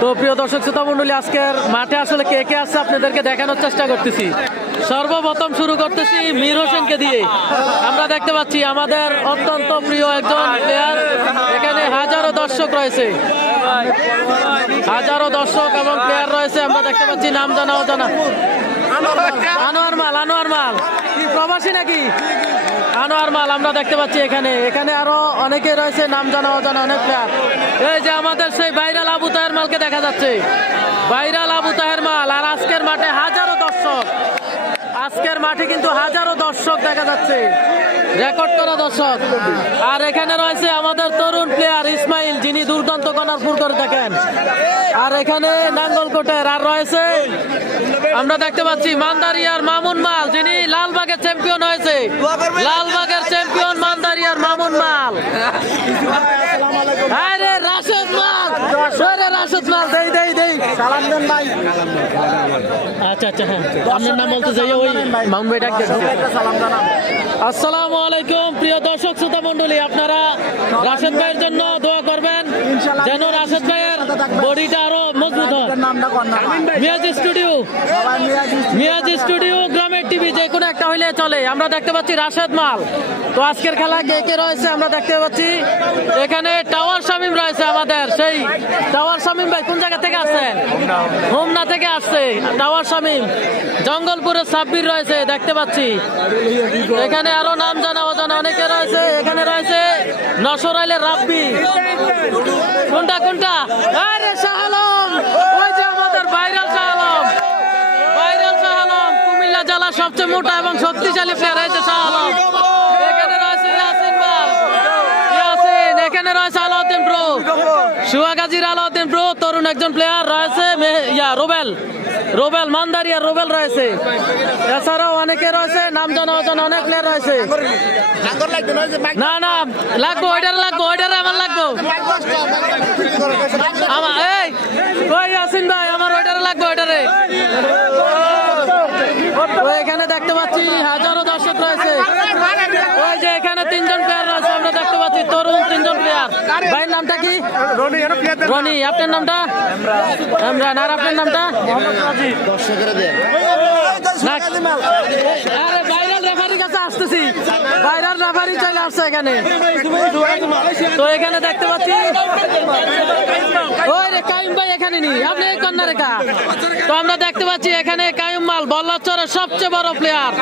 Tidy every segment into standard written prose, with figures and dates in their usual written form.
তো প্রিয় দর্শক শ্রোতা মণ্ডলী, আজকের মাঠে আসলে কে কে আসছে আপনাদেরকে দেখানোর চেষ্টা করতেছি। সর্বপ্রথম শুরু করতেছি মীর হোসেনকে দিয়ে। আমরা দেখতে পাচ্ছি আমাদের অত্যন্ত প্রিয় একজন প্লেয়ার, এখানে হাজারো দর্শক রয়েছে, হাজারো দর্শক এবং প্লেয়ার রয়েছে। আমরা দেখতে পাচ্ছি নাম জানা অজানা আনোয়ার মাল। আনোয়ার মাল কি প্রবাসী নাকি? আনোয়ার মাল আমরা দেখতে পাচ্ছি এখানে। এখানে আরো অনেকে রয়েছে নাম জানা অজানা অনেক প্লেয়ার। এই যে আমাদের সেই ভাইরাল আবু তাহের মালকে দেখা যাচ্ছে, ভাইরাল আবু তাহের মাল। আর আজকের মাঠে হাজারো দর্শক, আজকের মাঠে কিন্তু হাজারো দর্শক দেখা যাচ্ছে, রেকর্ড করা দর্শক। আর এখানে রয়েছে আমাদের তরুণ প্লেয়ার ইসমাইল, যিনি দুর্দান্ত কর্নার ফুল করে থাকেন। আর এখানে নাঙ্গলকোটের আর রয়েছে আমরা দেখতে পাচ্ছি মান্দারিয়ার মামুন মাল, যিনি লালবাগের চ্যাম্পিয়ন হয়েছে, লালবাগের চ্যাম্পিয়ন মান্দারিয়ার মামুন মাল। আরে রাশেদ মাল, আরে রাশেদ মাল, দেই দেই দেই সালাম দেন ভাই। আচ্ছা আচ্ছা, হ্যাঁ আপনার নাম বলতে যাই, ওই মামুন ভাই ডাক দেন, সালাম জানান। আসসালামু আলাইকুম প্রিয় দর্শক শ্রোতা মণ্ডলী, আপনারা রাশেদ ভাইয়ের জন্য দোয়া করবেন যেন রাশেদ ভাইয়ের বডিটা আরো মজবুত হয়। মিয়াজি স্টুডিও, মিয়াজি স্টুডিও, গ্রামের টিভি, যে কোনো একটা হইলে চলে। আমরা দেখতে পাচ্ছি রাশেদ মাল। তো আজকের খেলা কে কে রয়েছে আমরা দেখতে পাচ্ছি। এখানে টাওয়ার শামিম রয়েছে আমাদের, সেই টাওয়ার শামিম ভাই কোন জায়গা থেকে আসছেন? হোমনা থেকে আসছে টাওয়ার শামিম। জঙ্গলপুরের সাব্বির রয়েছে দেখতে পাচ্ছি। এখানে আরো নাম জানা অজানা অনেকে রয়েছে। এখানে রয়েছে নসরাইলের রাব্বি। কোনটা কোনটা? আরে শাহ আলম, ওই যে আমাদের ভাইরাল শাহ আলম, ভাইরাল শাহ আলম, কুমিল্লা জেলার সবচেয়ে মোটা এবং শক্তিশালী প্লেয়ার হয়েছে শাহ আলম। এখানে রয়েছে ইয়াসিন মাল, ইয়াসিন। এখানে রয়েছে আলাউদ্দিন প্রো, সুয়াগাজীর আলাউদ্দিন প্রো, তরুণ একজন প্লেয়ার রয়েছে। রোবেল, রোবেল মান্দারিয়ার রোবেল রয়েছে। এছাড়াও অনেকে রয়েছে নাম জানা অজানা অনেক প্লেয়ার রয়েছে। না না লাগবো, ওইটারে লাগবো, ওইটারে আমার লাগবো, আমার এই ওই ইয়াসিন ভাই আমার ওইটারে লাগবো, ওইটারে। এখানে দেখতে পাচ্ছি হাজারো দর্শক রয়েছে। ওই যে এখানে তিনজন প্লেয়ার রয়েছে আমরা দেখতে পাচ্ছি, তরুণ তিনজন প্লেয়ার। ভাইয়ের নামটা কি? রনি। আপনার নামটা? ইমরান। আর আপনার নামটা? আরে ভাইরাল রেফারির কাছে আসতেছি, ভাইরাল রেফারি চলে আসছে এখানে। তো এখানে দেখতে পাচ্ছি ওই রে কাইম ভাই এখানে নি, আপনি এই কন্যা রেখা। তো আমরা দেখতে পাচ্ছি এখানে কাইম মাল, বল্লাচরের সবচেয়ে বড় প্লেয়ার,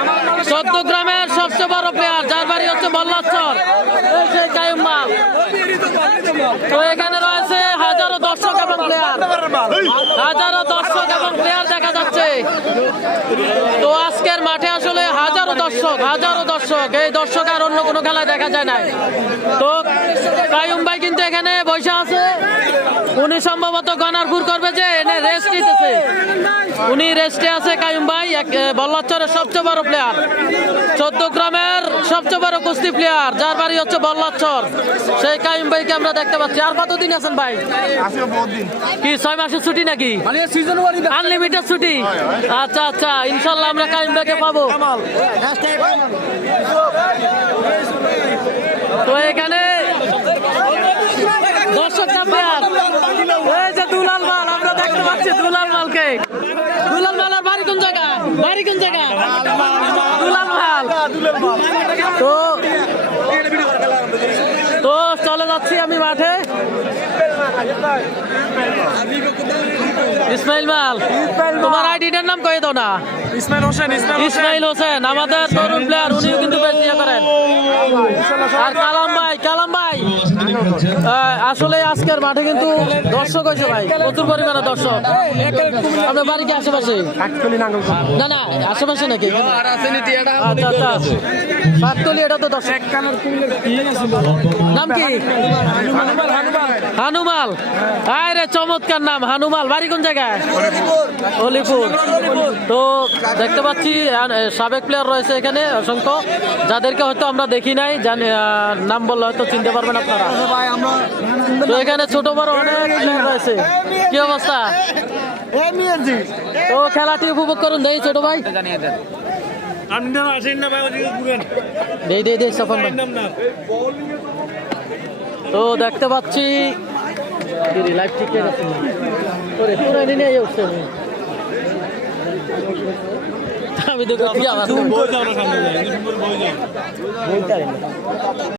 14 গ্রামের সবচেয়ে বড় প্লেয়ার, যার বাড়ি হচ্ছে বল্লাচর, সেই কাইম মাল। তো এখানে রয়েছে হাজারো দর্শক এবং প্লেয়ার, হাজারো দর্শক এবং প্লেয়ার দেখা যাচ্ছে। তো আজকের মাঠে আসলে হাজারো দর্শক, হাজারো দর্শক। এই দর্শক আর অন্য কোনো খেলায় দেখা যায় না। তো কাইম ভাই কিন্তু এখানে বসে আছে, উনি সম্ভবত গনারপুর করবে, যে এনে রেস্ট নিতেছে, উনি রেস্টে আছে। কাইম ভাই বল্লাচরের সবচেয়ে বড় প্লেয়ার, 14 গ্রামের সবচেয়ে বড় কুস্তি প্লেয়ার, যার বাড়ি হচ্ছে বল্লাচর, সেই কাইম ভাইকে আমরা দেখতে পাচ্ছি। আর কতদিন আছেন ভাই? কি 6 মাসের ছুটি নাকি? আনলিমিটেড ছুটি? আচ্ছা আচ্ছা, ইনশাল্লাহ আমরা কাইম ভাইকে পাবো। তো এখানে দর্শক প্লেয়ার, এই যে দুলাল মাল, আমরা দেখতে পাচ্ছি দুলাল মালকে। দুলাল মালের বাড়ি কোন জায়গা? বাড়ি কোন জায়গা? দুলাল মাল। তো চলে যাচ্ছি আমি মাঠে। ইসমাইল মাল, তোমার আইডিটার নাম কয়ে দাও না। ইসমাইল হোসেন। ইসমাইল হোসেন আমাদের তরুণ প্লেয়ার, উনিও কিন্তু বেশ ইয়ে করেন। আর কালাম ভাই, কালাম ভাই আসলে আজকের মাঠে কিন্তু দর্শক হয়েছে ভাই, প্রচুর পরিমাণে দর্শক। আপনার বাড়ি কি আশেপাশে? না না আশেপাশে নাকি? আচ্ছা আচ্ছা, সাততলি, এটা তো দর্শক। নাম কি? হানুমাল। আরে চমৎকার নাম, হানুমাল। বাড়ি কোন জায়গায়? অলিপুর। তো দেখতে পাচ্ছি সাবেক প্লেয়ার রয়েছে এখানে অসংখ্য, যাদেরকে হয়তো আমরা দেখি নাই, নাম বললে হয়তো চিনতে পারবেন আপনারা। তো এখানে ছোট বড় অনেক প্লেয়ার রয়েছে। কি অবস্থা? তো খেলাটি উপভোগ করুন, দেই ছোট ভাই। তো দেখতে পাচ্ছি লাইভ ঠিক আছে ওরে পুরো নিয়ে যাচ্ছে আমি তো আমার